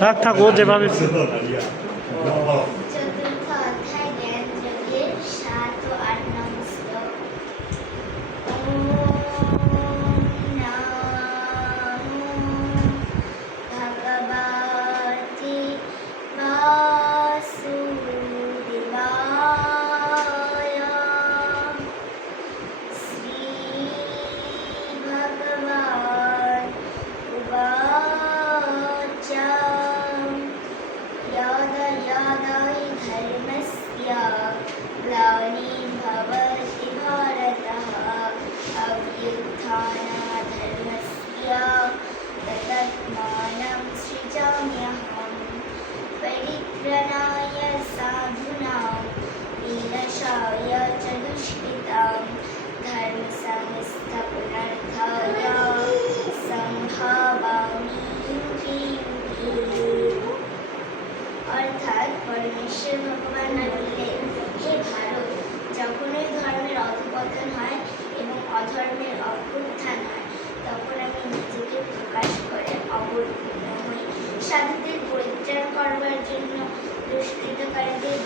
থাক থাক ও যেভাবে চতুর্থ অধ্যায় জ্ঞান যোগের 7 ও 8 নং শ্লোক। ওম নমো ভগবতে বাসুদেবায়। শ্রী ভগবান উবাচ यदा यदा हि धर्मस्य ग्लानिर्भवति भारतः अभ्युत्थानधर्मस्य तदात्मानं सृजाम्यहम् परित्राणाय साधूनां विनाशाय च दुष्कृतां धर्मसंस्थापनार्थाय सम्भावामि युगे युगे। অর্থাৎ পরমেশ্বর ভগবান বললেন, হে ভারত, যখনই ধর্মের অধঃপতন হয় এবং অধর্মের অভ্যুত্থান হয়, তখন আমি নিজেকে প্রকাশ করে অবতীর্ণ হই সাধুদের পরিত্রাণ করবার জন্য, দুষ্কৃতকারীদের